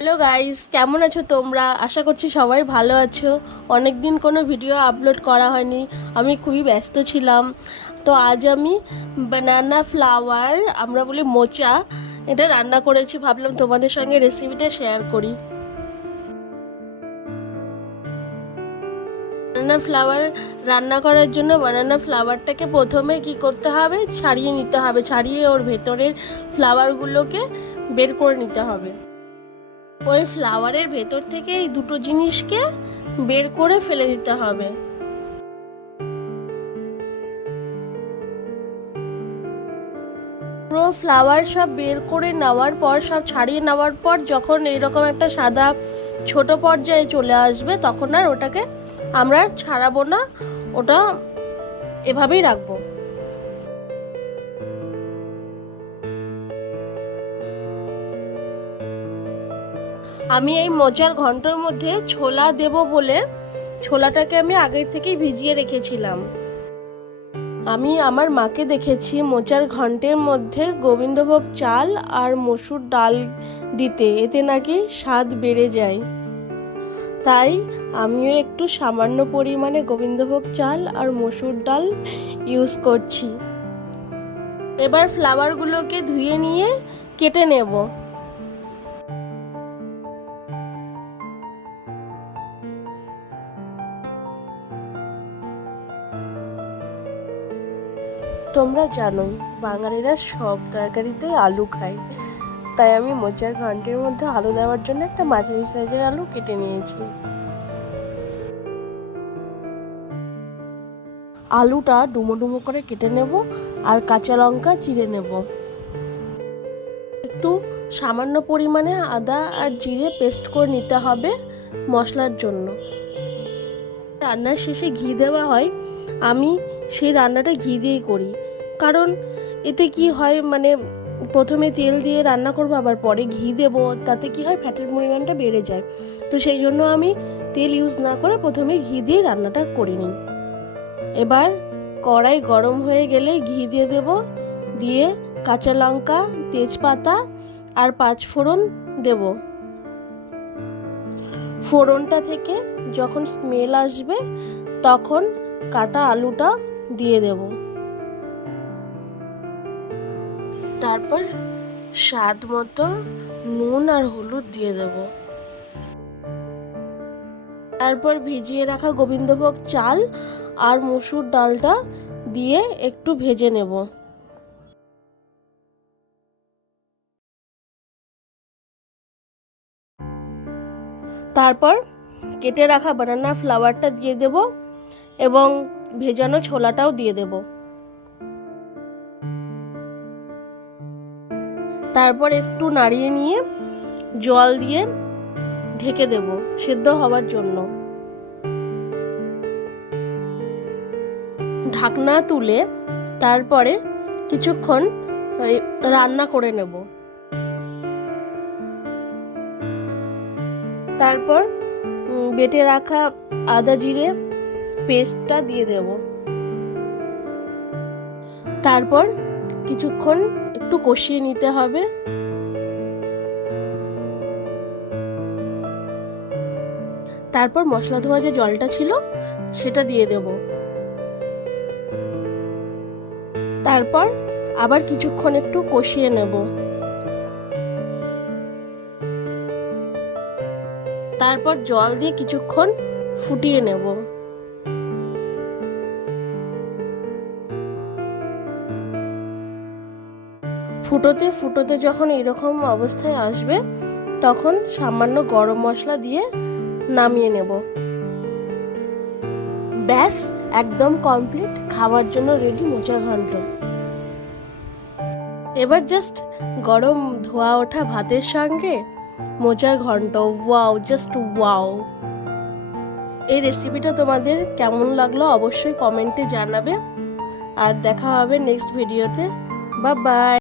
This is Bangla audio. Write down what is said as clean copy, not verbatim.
হ্যালো গাইস, কেমন আছো তোমরা? আশা করছি সবাই ভালো আছো। অনেক দিন কোনো ভিডিও আপলোড করা হয়নি, আমি খুবই ব্যস্ত ছিলাম। তো আজ আমি বানানা ফ্লাওয়ার, আমরা বলি মোচা, এটা রান্না করেছি। ভাবলাম তোমাদের সঙ্গে রেসিপিটা শেয়ার করি। বানানা ফ্লাওয়ার রান্না করার জন্য বানানা ফ্লাওয়ারটাকে প্রথমে কি করতে হবে, ছাড়িয়ে নিতে হবে। ছাড়িয়ে ওর ভেতরের ফ্লাওয়ারগুলোকে বের করে নিতে হবে। ওই ফ্লাওয়ারের ভেতর থেকে এই দুটো জিনিসকে বের করে ফেলে দিতে হবে। পুরো ফ্লাওয়ার সব বের করে নেওয়ার পর, সব ছাড়িয়ে নেওয়ার পর, যখন এইরকম একটা সাদা ছোট পর্যায়ে চলে আসবে, তখন আর ওটাকে আমরা ছাড়াবো না, ওটা এভাবেই রাখবো। আমি এই মোচার ঘন্টার মধ্যে ছোলা দেব বলে ছোলাটাকে আমি আগের থেকেই ভিজিয়ে রেখেছিলাম। আমি আমার মাকে দেখেছি মোচার ঘন্টের মধ্যে গোবিন্দভোগ চাল আর মসুর ডাল দিতে, এতে নাকি স্বাদ বেড়ে যায়। তাই আমিও একটু সামান্য পরিমাণে গোবিন্দভোগ চাল আর মসুর ডাল ইউজ করছি। এবার ফ্লাওয়ারগুলোকে ধুয়ে নিয়ে কেটে নেব। তোমরা জানোই বাঙালিরা সব তরকারিতেই আলু খায়, তাই আমি মোচার ঘন্টের মধ্যে আলু দেওয়ার জন্য একটা মাঝারি সাইজের আলু কেটে নিয়েছি। আলুটা ডুমো ডুমো করে কেটে নেব আর কাঁচা লঙ্কা চিড়ে নেব। একটু সামান্য পরিমাণে আদা আর জিরে পেস্ট করে নিতে হবে মশলার জন্য। রান্নার শেষে ঘি দেওয়া হয়, আমি সেই রান্নাটা ঘি দিয়েই করি, কারণ এতে কি হয়, মানে প্রথমে তেল দিয়ে রান্না করবো আবার পরে ঘি দেব, তাতে কি হয় ফ্যাটের পরিমাণটা বেড়ে যায়। তো সেই জন্য আমি তেল ইউজ না করে প্রথমে ঘি দিয়ে রান্নাটা করে নিই। এবার কড়াই গরম হয়ে গেলে ঘি দিয়ে দেব, দিয়ে কাঁচা লঙ্কা, তেজপাতা আর 5 ফোড়ন দেব। ফোড়নটা থেকে যখন স্মেল আসবে তখন কাটা আলুটা দিয়ে দেব। তারপর স্বাদ মতো নুন আর হলুদ দিয়ে দেব। তারপর ভিজিয়ে রাখা গোবিন্দভোগ চাল আর মসুর ডালটা দিয়ে একটু ভেজে নেব। তারপর কেটে রাখা বানানা ফ্লাওয়ারটা দিয়ে দেব এবং ভেজানো ছোলাটাও দিয়ে দেব। তারপর একটু নাড়িয়ে নিয়ে জল দিয়ে ঢেকে দেব সেদ্ধ হওয়ার জন্য। ঢাকনা তুলে তারপরে কিছুক্ষণ রান্না করে নেব। তারপর বেটে রাখা আদা জিরে পেস্টটা দিয়ে দেব। তারপর কিছুক্ষণ একটু কষিয়ে নিতে হবে। তারপর মশলা ধোয়া যে জলটা ছিল সেটা দিয়ে দেব। তারপর আবার কিছুক্ষণ একটু কষিয়ে নেব। তারপর জল দিয়ে কিছুক্ষণ ফুটিয়ে নেব। ফুটোতে ফুটোতে যখন এরকম অবস্থায় আসবে তখন সামান্য গরম মশলা দিয়ে নামিয়ে নেব। ব্যাস, একদম কমপ্লিট, খাওয়ার জন্য রেডি মোচার ঘন্ট। এবার জাস্ট গরম ধোয়া ওঠা ভাতের সঙ্গে মোচার ঘন্ট, ওয়াও, জাস্ট ওয়াও। এই রেসিপিটা তোমাদের কেমন লাগলো অবশ্যই কমেন্টে জানাবে, আর দেখা হবে নেক্সট ভিডিওতে। Bye bye.